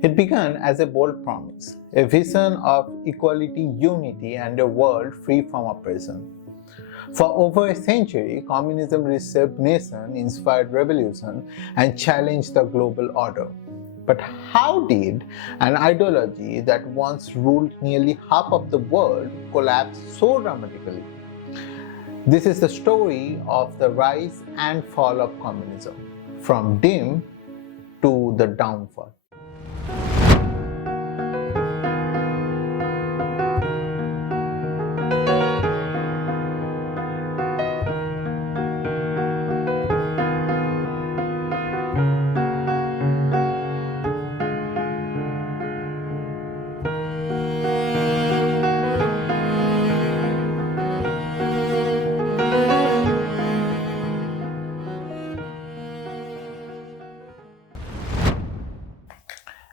It began as a bold promise, a vision of equality, unity, and a world free from oppression. For over a century, communism reshaped nations, inspired revolution, and challenged the global order. But how did an ideology that once ruled nearly half of the world collapse so dramatically? This is the story of the rise and fall of communism, from dim to the downfall.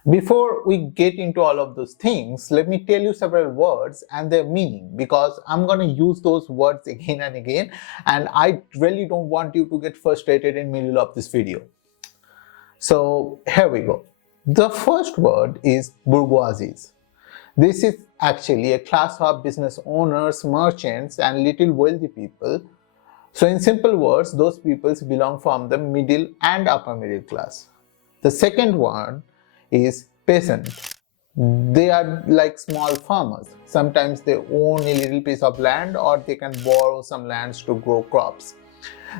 Before we get into all of those things, let me tell you several words and their meaning, because I'm going to use those words again and again, and I really don't want you to get frustrated in the middle of this video. So here we go. The first word is bourgeoisies. This is actually a class of business owners, merchants, and little wealthy people. So in simple words, those people belong from the middle and upper middle class. The second one is peasant. They are like small farmers. Sometimes they own a little piece of land, or they can borrow some lands to grow crops.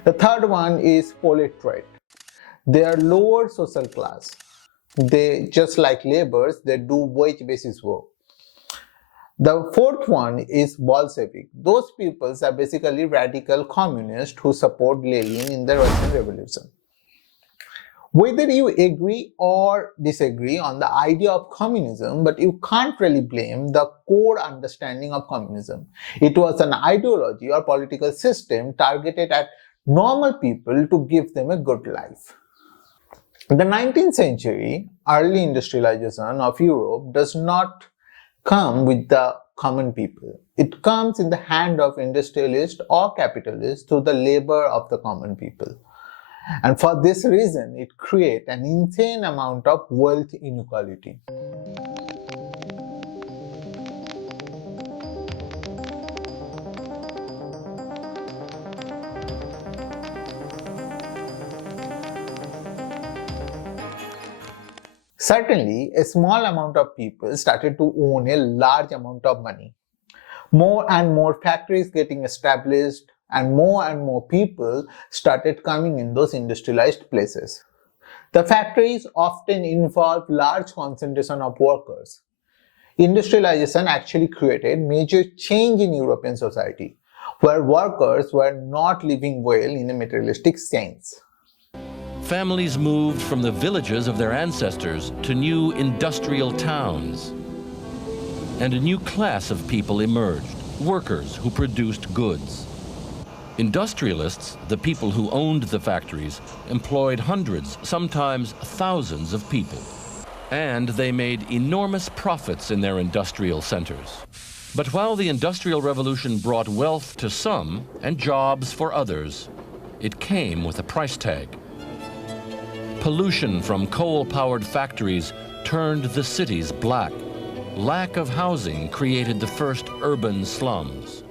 The third one is proletariat. They are lower social class. They, just like laborers, they do wage basis work. The fourth one is Bolshevik. Those people are basically radical communists who support Lenin in the Russian Revolution. Whether you agree or disagree on the idea of communism, but you can't really blame the core understanding of communism. It was an ideology or political system targeted at normal people to give them a good life. In the 19th century, early industrialization of Europe does not come with the common people. It comes in the hand of industrialists or capitalists through the labor of the common people. And for this reason, it creates an insane amount of wealth inequality. Certainly, a small amount of people started to own a large amount of money. More and more factories getting established, and more people started coming in those industrialized places. The factories often involve large concentration of workers. Industrialization actually created major change in European society, where workers were not living well in a materialistic sense. Families moved from the villages of their ancestors to new industrial towns. And a new class of people emerged, workers who produced goods. Industrialists, the people who owned the factories, employed hundreds, sometimes thousands of people. And they made enormous profits in their industrial centers. But while the Industrial Revolution brought wealth to some and jobs for others, it came with a price tag. Pollution from coal-powered factories turned the cities black. Lack of housing created the first urban slums.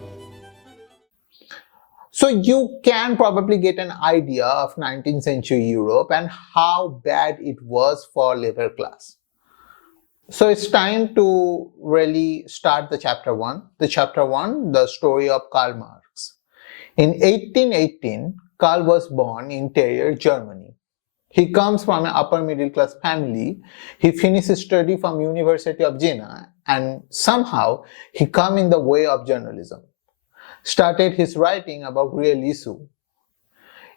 So you can probably get an idea of 19th century Europe and how bad it was for labor class. So it's time to really start the chapter 1. The chapter 1, the story of Karl Marx. In 1818, Karl was born in Trier, Germany. He comes from an upper middle class family. He finished his study from University of Jena, and somehow he came in the way of journalism. Started his writing about real issue.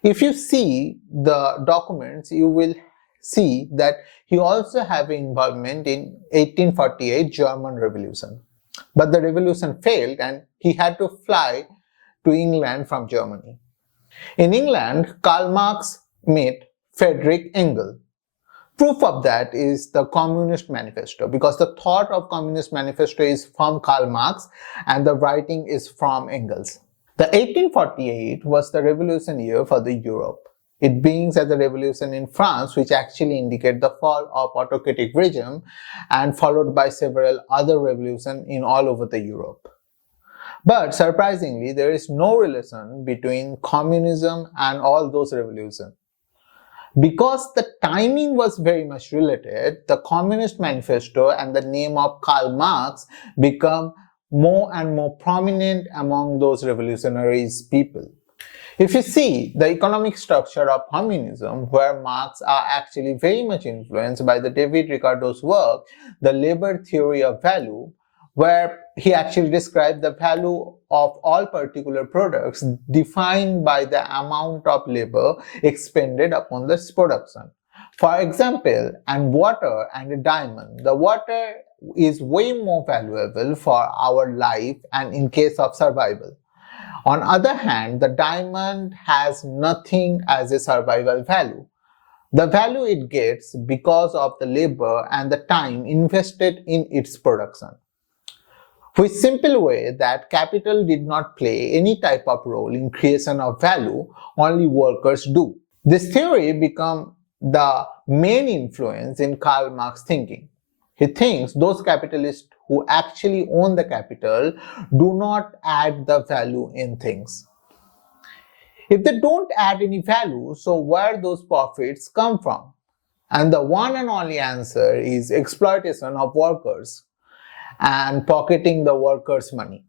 If you see the documents, you will see that he also have involvement in 1848 German Revolution. But the revolution failed and he had to fly to England from Germany. In England, Karl Marx met Friedrich Engels. Proof of that is the Communist Manifesto, because the thought of Communist Manifesto is from Karl Marx and the writing is from Engels. The 1848 was the revolution year for the Europe. It begins as a revolution in France, which actually indicates the fall of autocratic regime, and followed by several other revolutions in all over the Europe. But surprisingly, there is no relation between communism and all those revolutions. Because the timing was very much related, the Communist Manifesto and the name of Karl Marx become more and more prominent among those revolutionaries people. If you see the economic structure of communism, where Marx are actually very much influenced by the David Ricardo's work, The Labor Theory of Value, where he actually described the value of all particular products defined by the amount of labor expended upon this production. For example, and water and a diamond. The water is way more valuable for our life and in case of survival. On the other hand, the diamond has nothing as a survival value. The value it gets because of the labor and the time invested in its production. Which simple way that capital did not play any type of role in creation of value, only workers do. This theory became the main influence in Karl Marx thinking. He thinks those capitalists who actually own the capital do not add the value in things. If they don't add any value, so where those profits come from? And the one and only answer is exploitation of workers and pocketing the workers' money.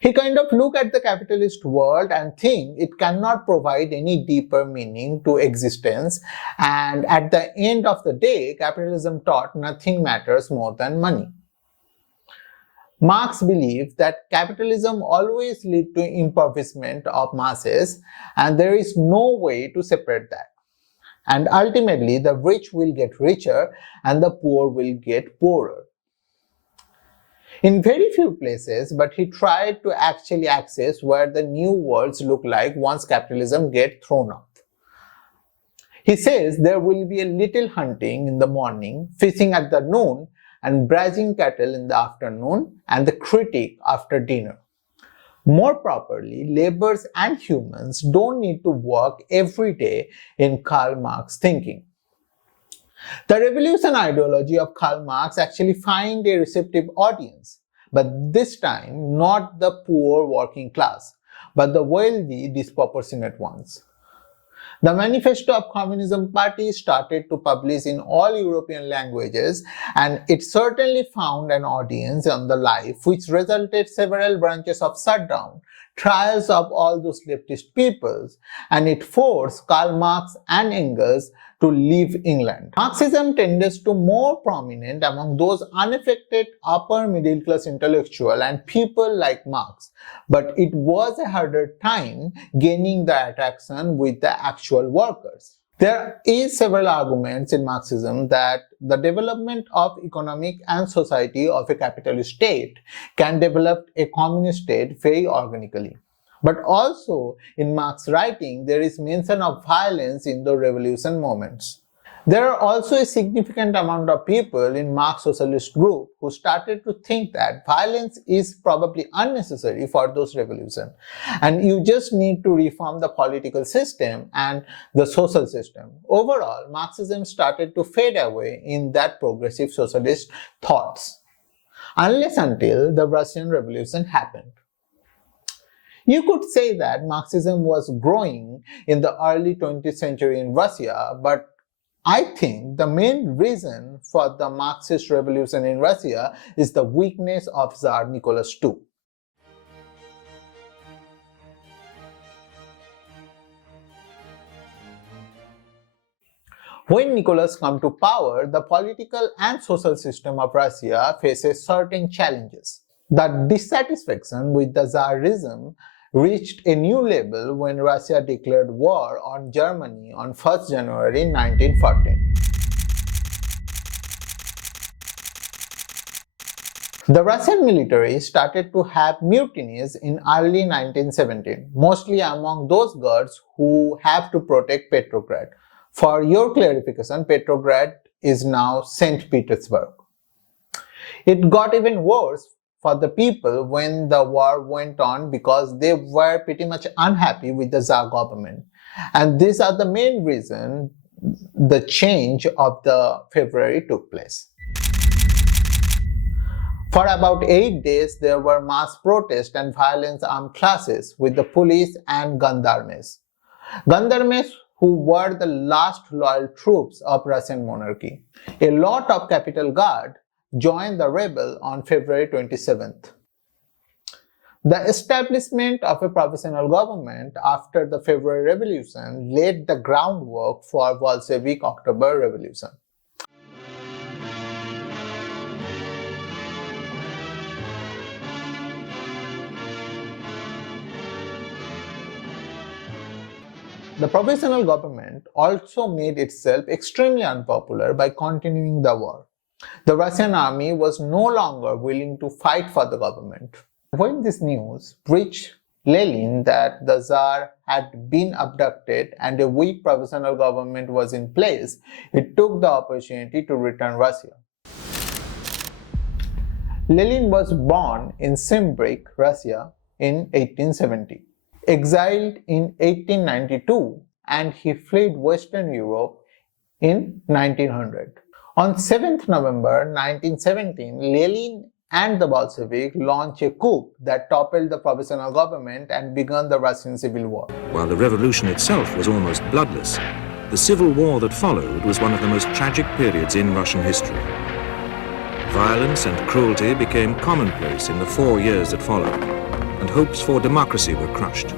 He kind of look at the capitalist world and think it cannot provide any deeper meaning to existence, and at the end of the day, capitalism taught nothing matters more than money. Marx believed that capitalism always leads to impoverishment of masses, and there is no way to separate that. And ultimately, the rich will get richer and the poor will get poorer. In very few places, but he tried to actually access where the new worlds look like once capitalism gets thrown off. He says there will be a little hunting in the morning, fishing at the noon, and browsing cattle in the afternoon, and the critique after dinner. More properly, laborers and humans don't need to work every day in Karl Marx thinking. The revolution ideology of Karl Marx actually find a receptive audience, but this time not the poor working class, but the wealthy disproportionate ones. The Manifesto of Communism Party started to publish in all European languages, and it certainly found an audience on the life, which resulted several branches of shutdown, trials of all those leftist peoples, and it forced Karl Marx and Engels to leave England. Marxism tends to more prominent among those unaffected upper middle class intellectual and people like Marx, but it was a harder time gaining the attraction with the actual workers. There is several arguments in Marxism that the development of economic and society of a capitalist state can develop a communist state very organically. But also in Marx's writing, there is mention of violence in the revolution moments. There are also a significant amount of people in Marx socialist group who started to think that violence is probably unnecessary for those revolutions, and you just need to reform the political system and the social system. Overall, Marxism started to fade away in that progressive socialist thoughts, unless until the Russian Revolution happened. You could say that Marxism was growing in the early 20th century in Russia, but I think the main reason for the Marxist revolution in Russia is the weakness of Tsar Nicholas II. When Nicholas came to power, the political and social system of Russia faces certain challenges. The dissatisfaction with the Tsarism reached a new level when Russia declared war on Germany on 1st January 1914. The Russian military started to have mutinies in early 1917, mostly among those guards who have to protect Petrograd. For your clarification, Petrograd is now St. Petersburg. It got even worse for the people when the war went on because they were pretty much unhappy with the Tsar government. And these are the main reason the change of the February took place. For about 8 days, there were mass protests and violent armed clashes with the police and gendarmes. Gendarmes who were the last loyal troops of Russian monarchy. A lot of capital guard joined the rebel on February 27th. The establishment of a provisional government after the February Revolution laid the groundwork for Bolshevik October Revolution. The provisional government also made itself extremely unpopular by continuing the war. The Russian army was no longer willing to fight for the government. When this news reached Lenin that the Tsar had been abducted and a weak provisional government was in place, he took the opportunity to return Russia. Lenin was born in Simbirsk, Russia in 1870. Exiled in 1892, and he fled Western Europe in 1900. On 7th November 1917, Lenin and the Bolsheviks launched a coup that toppled the provisional government and began the Russian Civil War. While the revolution itself was almost bloodless, the civil war that followed was one of the most tragic periods in Russian history. Violence and cruelty became commonplace in the 4 years that followed, and hopes for democracy were crushed.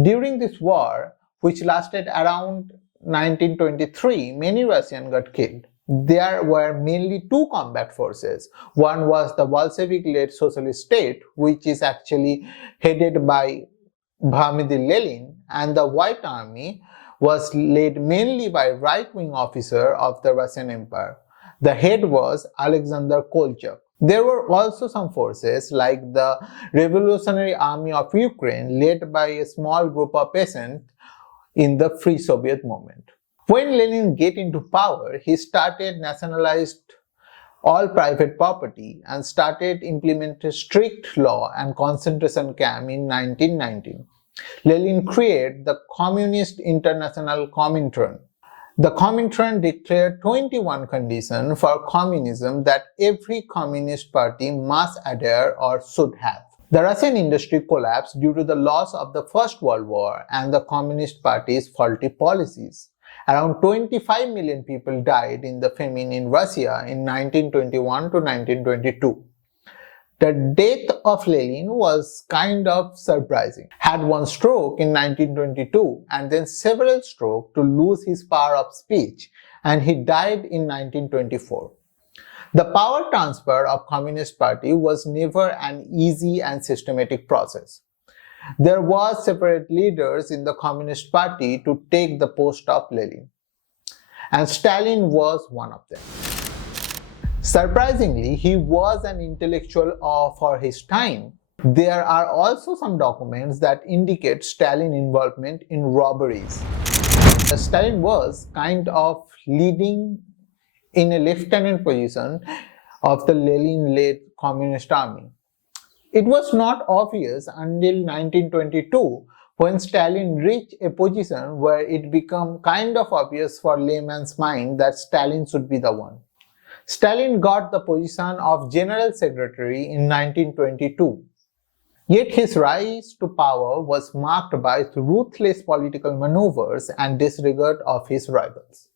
During this war, which lasted around 1923, many Russians got killed. There were mainly two combat forces. One was the Bolshevik-led socialist state, which is actually headed by Vladimir Lenin, and the White Army was led mainly by right-wing officer of the Russian Empire. The head was Alexander Kolchak. There were also some forces like the Revolutionary Army of Ukraine, led by a small group of peasants in the Free Soviet movement. When Lenin got into power, he started nationalized all private property and started implementing strict law and concentration camp in 1919. Lenin created the Communist International Comintern. The Comintern declared 21 conditions for communism that every communist party must adhere or should have. The Russian industry collapsed due to the loss of the First World War and the Communist Party's faulty policies. Around 25 million people died in the famine in Russia in 1921 to 1922. The death of Lenin was kind of surprising. Had one stroke in 1922 and then several strokes to lose his power of speech, and he died in 1924. The power transfer of Communist Party was never an easy and systematic process. There was separate leaders in the Communist Party to take the post of Lenin, and Stalin was one of them. Surprisingly, he was an intellectual for his time. There are also some documents that indicate Stalin's involvement in robberies. Stalin was kind of leading in a lieutenant position of the Lenin-led Communist Army. It was not obvious until 1922 when Stalin reached a position where it became kind of obvious for layman's mind that Stalin should be the one. Stalin got the position of General Secretary in 1922. Yet his rise to power was marked by ruthless political maneuvers and disregard of his rivals.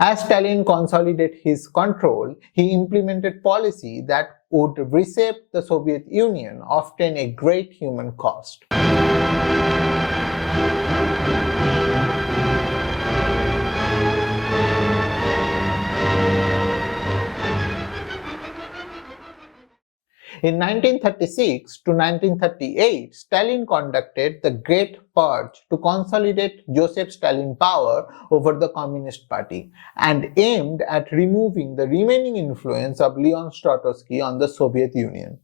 As Stalin consolidated his control, he implemented policy that would reshape the Soviet Union, often at great human cost. In 1936 to 1938, Stalin conducted the Great Purge to consolidate Joseph Stalin's power over the Communist Party and aimed at removing the remaining influence of Leon Trotsky on the Soviet Union.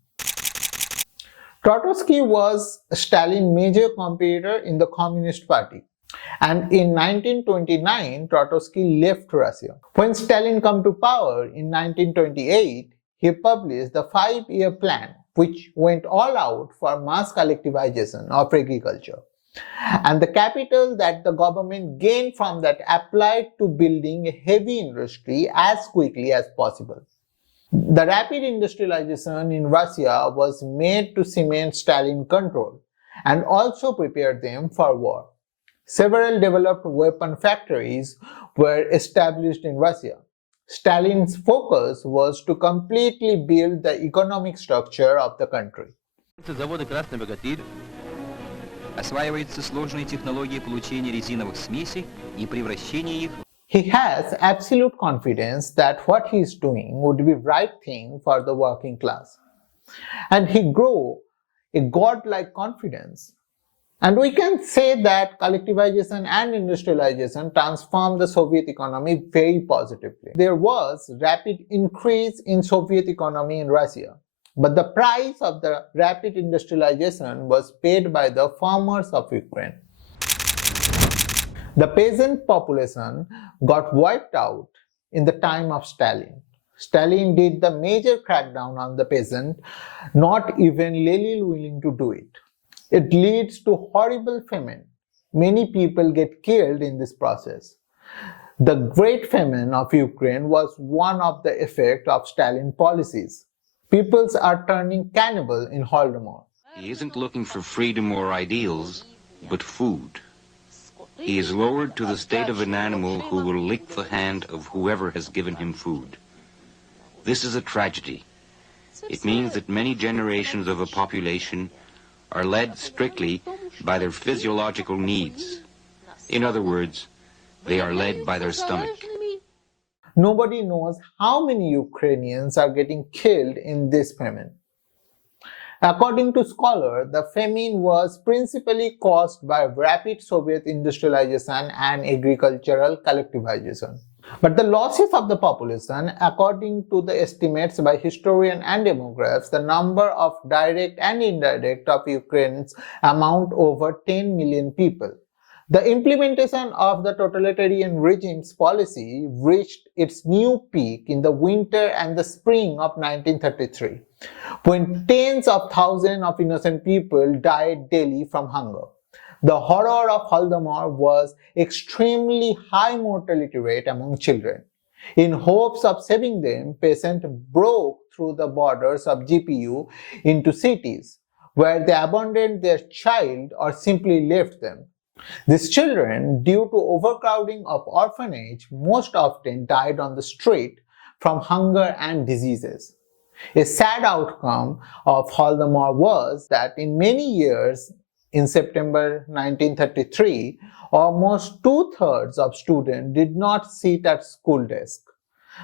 Trotsky was Stalin's major competitor in the Communist Party. And in 1929, Trotsky left Russia. When Stalin came to power in 1928, he published the 5-year plan, which went all out for mass collectivization of agriculture. And the capital that the government gained from that applied to building a heavy industry as quickly as possible. The rapid industrialization in Russia was made to cement Stalin control and also prepare them for war. Several developed weapon factories were established in Russia. Stalin's focus was to completely build the economic structure of the country. Заводы «Красный богатырь» осваиваются сложные технологии получения резиновых смесей и превращения их. He has absolute confidence that what he is doing would be right thing for the working class. And he grew a godlike confidence. And we can say that collectivization and industrialization transformed the Soviet economy very positively. There was rapid increase in Soviet economy in Russia. But the price of the rapid industrialization was paid by the farmers of Ukraine. The peasant population got wiped out in the time of Stalin. Stalin did the major crackdown on the peasant, not even Lenin willing to do it. It leads to horrible famine. Many people get killed in this process. The Great Famine of Ukraine was one of the effects of Stalin policies. Peoples are turning cannibal in Holodomor. He isn't looking for freedom or ideals, but food. He is lowered to the state of an animal who will lick the hand of whoever has given him food. This is a tragedy. It means that many generations of a population are led strictly by their physiological needs. In other words, they are led by their stomach. Nobody knows how many Ukrainians are getting killed in this famine. According to scholars, the famine was principally caused by rapid Soviet industrialization and agricultural collectivization. But the losses of the population, according to the estimates by historians and demographers, the number of direct and indirect of Ukrainians amount over 10 million people. The implementation of the totalitarian regime's policy reached its new peak in the winter and the spring of 1933, when tens of thousands of innocent people died daily from hunger. The horror of Holodomor was extremely high mortality rate among children. In hopes of saving them, peasants broke through the borders of GPU into cities, where they abandoned their child or simply left them. These children, due to overcrowding of orphanage, most often died on the street from hunger and diseases. A sad outcome of Holodomor was that in many years, in September 1933, almost 2/3 of students did not sit at school desk.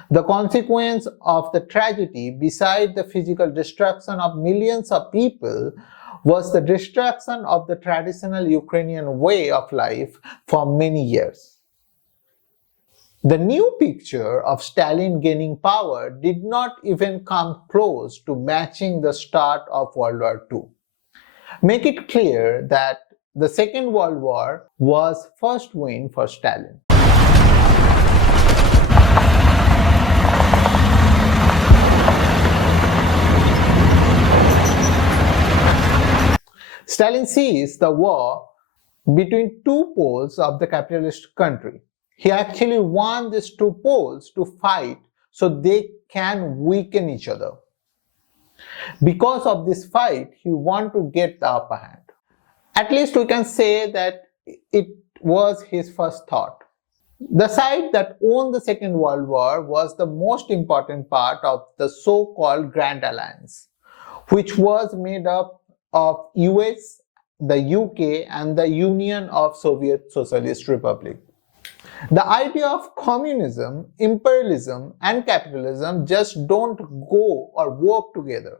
The consequence of the tragedy, beside the physical destruction of millions of people, was the destruction of the traditional Ukrainian way of life for many years. The new picture of Stalin gaining power did not even come close to matching the start of World War II. Make it clear that the Second World War was first win for Stalin. Stalin sees the war between two poles of the capitalist country. He actually wants these two poles to fight so they can weaken each other. Because of this fight, he wants to get the upper hand. At least we can say that it was his first thought. The side that won the Second World War was the most important part of the so-called Grand Alliance, which was made up of US, the UK, and the Union of Soviet Socialist Republic. The idea of communism, imperialism, and capitalism just don't go or work together,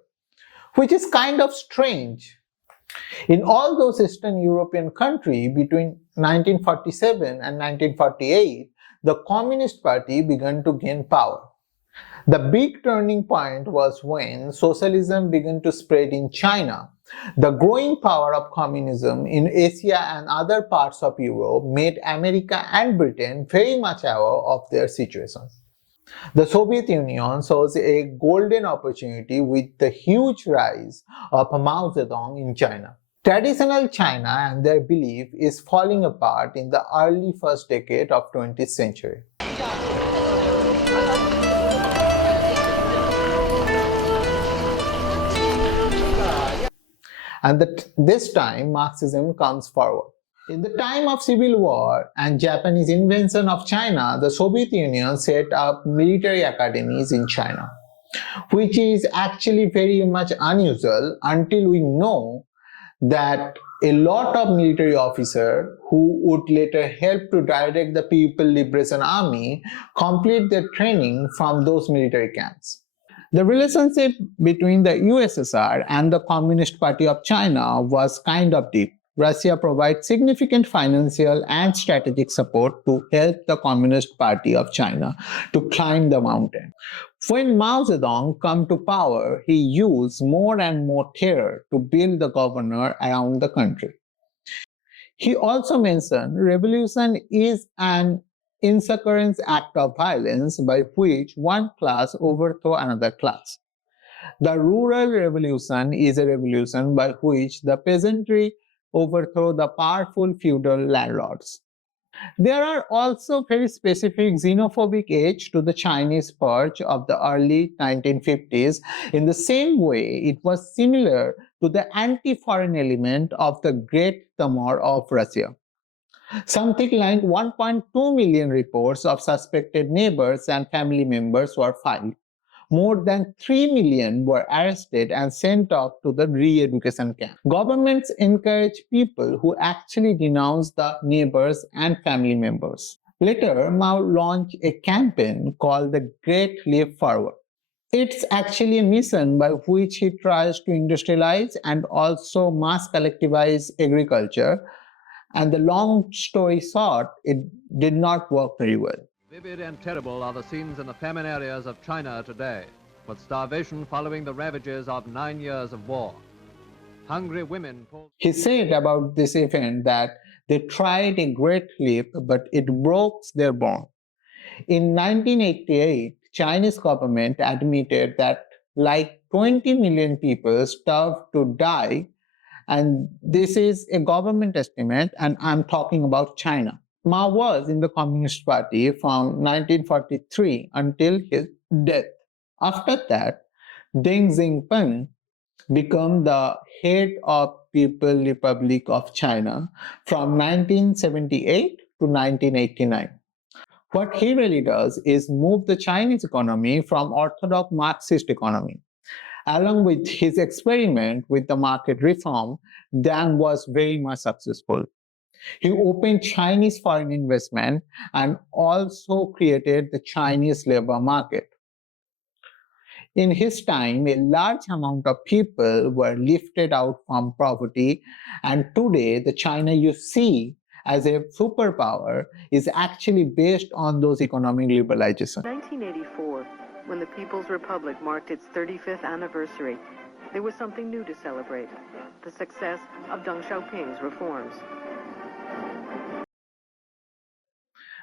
which is kind of strange. In all those Eastern European countries between 1947 and 1948, the Communist Party began to gain power. The big turning point was when socialism began to spread in China The growing power of communism in Asia and other parts of Europe made America and Britain very much aware of their situation. The Soviet Union saw a golden opportunity with the huge rise of Mao Zedong in China. Traditional China and their belief is falling apart in the early first decade of 20th century. And this time Marxism comes forward. In the time of Civil War and Japanese invasion of China, the Soviet Union set up military academies in China, which is actually very much unusual until we know that a lot of military officers who would later help to direct the People Liberation Army complete their training from those military camps. The relationship between the USSR and the Communist Party of China was kind of deep. Russia provides significant financial and strategic support to help the Communist Party of China to climb the mountain. When Mao Zedong came to power, he used more and more terror to build the governor around the country. He also mentioned revolution is an insurgent act of violence by which one class overthrows another class. The rural revolution is a revolution by which the peasantry overthrow the powerful feudal landlords. There are also very specific xenophobic edge to the Chinese purge of the early 1950s in the same way it was similar to the anti-foreign element of the Great Terror of Russia. Something like 1.2 million reports of suspected neighbors and family members were filed. More than 3 million were arrested and sent off to the re-education camp. Governments encourage people who actually denounce the neighbors and family members. Later, Mao launched a campaign called the Great Leap Forward. It's actually a mission by which he tries to industrialize and also mass collectivize agriculture. And the long story short, it did not work very well. Vivid and terrible are the scenes in the famine areas of China today, with starvation following the ravages of 9 years of war. Hungry women pulled... He said about this event that they tried a great leap, but it broke their bond. In 1988, Chinese government admitted that like 20 million people starved to die, and this is a government estimate, and I'm talking about China. Mao was in the Communist Party from 1943 until his death. After that, Deng Xiaoping became the head of People's Republic of China from 1978 to 1989. What he really does is move the Chinese economy from orthodox Marxist economy. Along with his experiment with the market reform, Deng was very much successful. He opened Chinese foreign investment and also created the Chinese labor market. In his time, a large amount of people were lifted out from poverty, and today the China you see as a superpower is actually based on those economic liberalization. 1984, when the People's Republic marked its 35th anniversary, there was something new to celebrate: the success of Deng Xiaoping's reforms.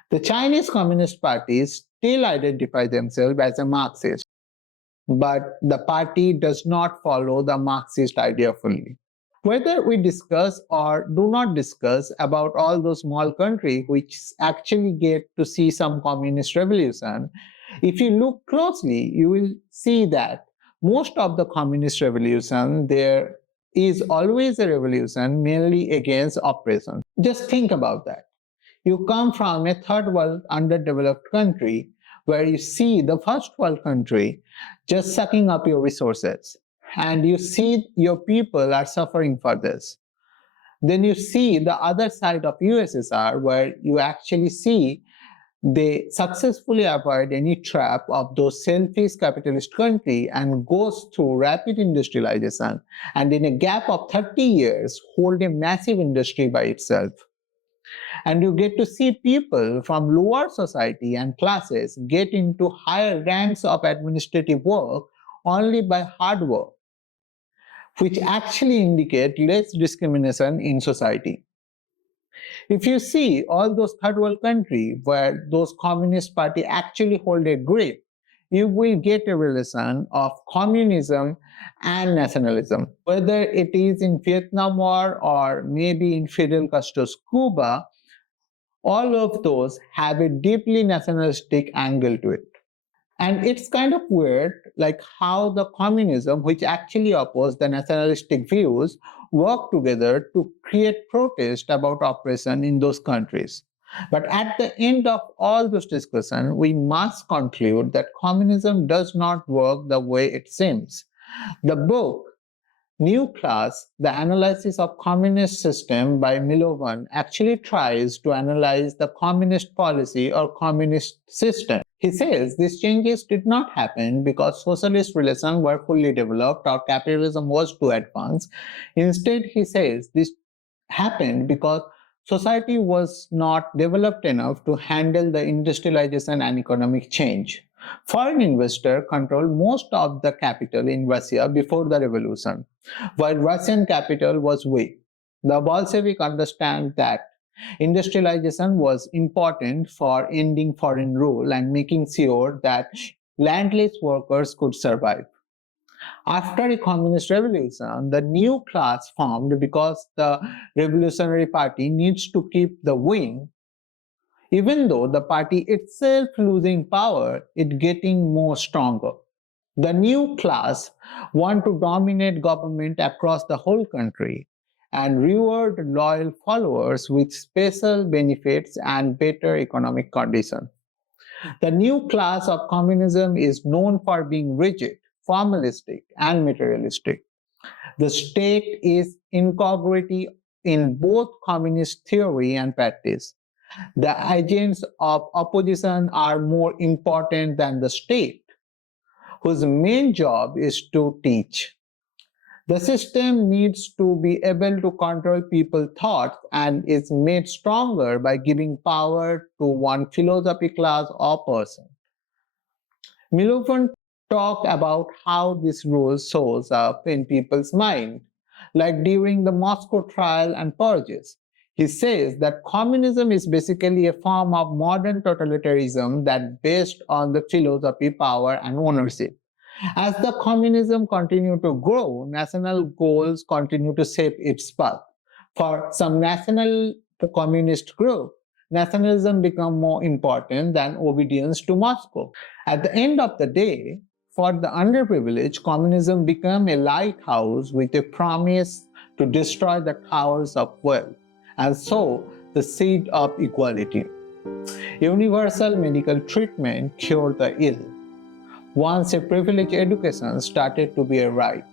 The Chinese Communist Party still identify themselves as a Marxist, but the party does not follow the Marxist idea fully. Whether we discuss or do not discuss about all those small countries which actually get to see some communist revolution, if you look closely, you will see that most of the communist revolution, there is always a revolution mainly against oppression. Just think about that. You come from a third world underdeveloped country where you see the first world country just sucking up your resources, and you see your people are suffering for this. Then you see the other side of USSR where you actually see they successfully avoid any trap of those selfish capitalist country and goes through rapid industrialization, and in a gap of 30 years hold a massive industry by itself. And you get to see people from lower society and classes get into higher ranks of administrative work only by hard work. which actually indicate less discrimination in society. If you see all those third world countries where those communist party actually hold a grip, you will get a relation of communism and nationalism. Whether it is in Vietnam War or maybe in Fidel Castro's Cuba, all of those have a deeply nationalistic angle to it. And it's kind of weird, like how the communism, which actually opposed the nationalistic views, work together to create protest about oppression in those countries. But at the end of all this discussion, we must conclude that communism does not work the way it seems. The book New Class, the analysis of communist system by Milovan actually tries to analyze the communist policy or communist system. He says these changes did not happen because socialist relations were fully developed or capitalism was too advanced. Instead, he says this happened because society was not developed enough to handle the industrialization and economic change. Foreign investors controlled most of the capital in Russia before the revolution, while Russian capital was weak. The Bolshevik understand that industrialization was important for ending foreign rule and making sure that landless workers could survive. After the communist revolution, the new class formed because the revolutionary party needs to keep the win. Even though the party itself losing power, it getting more stronger. The new class want to dominate government across the whole country and reward loyal followers with special benefits and better economic conditions. The new class of communism is known for being rigid, formalistic, and materialistic. The state is incongruity in both communist theory and practice. The agents of opposition are more important than the state, whose main job is to teach. The system needs to be able to control people's thoughts and is made stronger by giving power to one philosophy class or person. Milovan talked about how this rule shows up in people's mind, like during the Moscow trial and purges. He says that communism is basically a form of modern totalitarianism that based on the philosophy, power, and ownership. As the communism continued to grow, national goals continue to shape its path. For some national communist group, nationalism became more important than obedience to Moscow. At the end of the day, for the underprivileged, communism became a lighthouse with a promise to destroy the towers of wealth, and so the seed of equality. Universal medical treatment cured the ill. Once a privileged education started to be a right,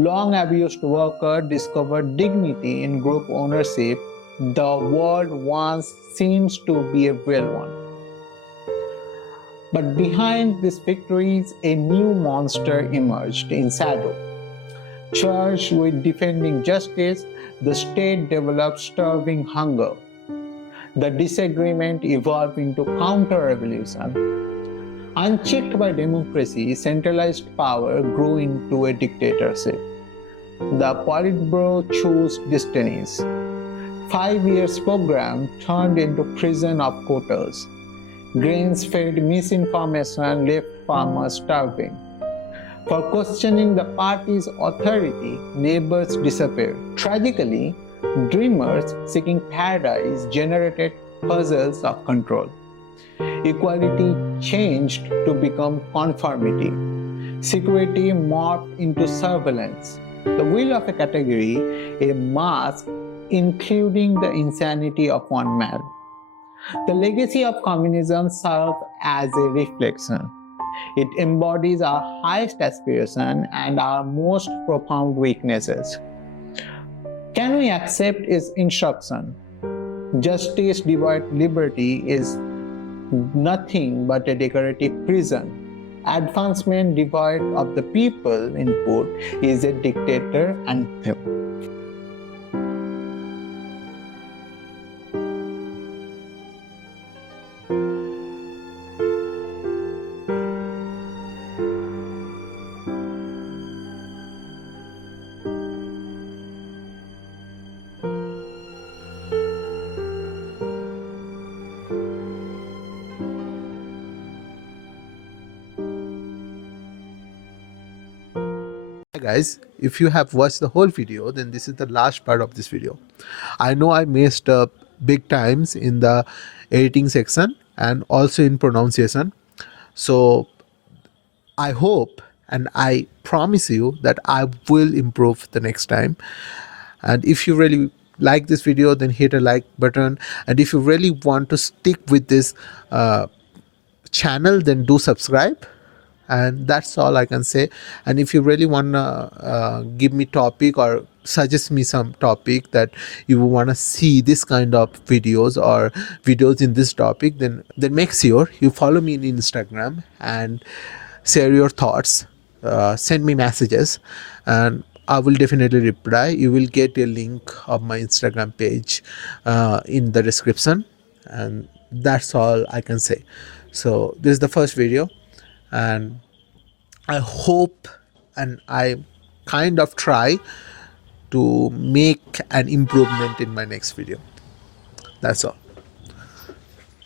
long abused workers discovered dignity in group ownership. The world once seems to be a real one. But behind these victories, a new monster emerged in shadow. Charged with defending justice, the state developed starving hunger. The disagreement evolved into counter-revolution. Unchecked by democracy, centralized power grew into a dictatorship. The Politburo chose destinies. 5 years program turned into prison of quotas. Grains-fed misinformation left farmers starving. For questioning the party's authority, neighbors disappeared. Tragically, dreamers seeking paradise generated puzzles of control. Equality changed to become conformity. Security morphed into surveillance. The will of a category, a mask, including the insanity of one man. The legacy of communism serves as a reflection. It embodies our highest aspiration and our most profound weaknesses. Can we accept its instruction? Justice devoid liberty is nothing but a decorative prison. Advancement devoid of the people input is a dictator anthem. Guys, if you have watched the whole video, then this is the last part of this video. I know I messed up big times in the editing section and also in pronunciation, so I hope and I promise you that I will improve the next time. And if you really like this video, then hit a like button, and if you really want to stick with this channel, then do subscribe. And that's all I can say. And if you really want to give me topic or suggest me some topic that you want to see this kind of videos or videos in this topic, then make sure you follow me in Instagram and share your thoughts, send me messages, and I will definitely reply. You will get a link of my Instagram page in the description, and that's all I can say. So this is the first video, and I hope and I kind of try to make an improvement in my next video. That's all.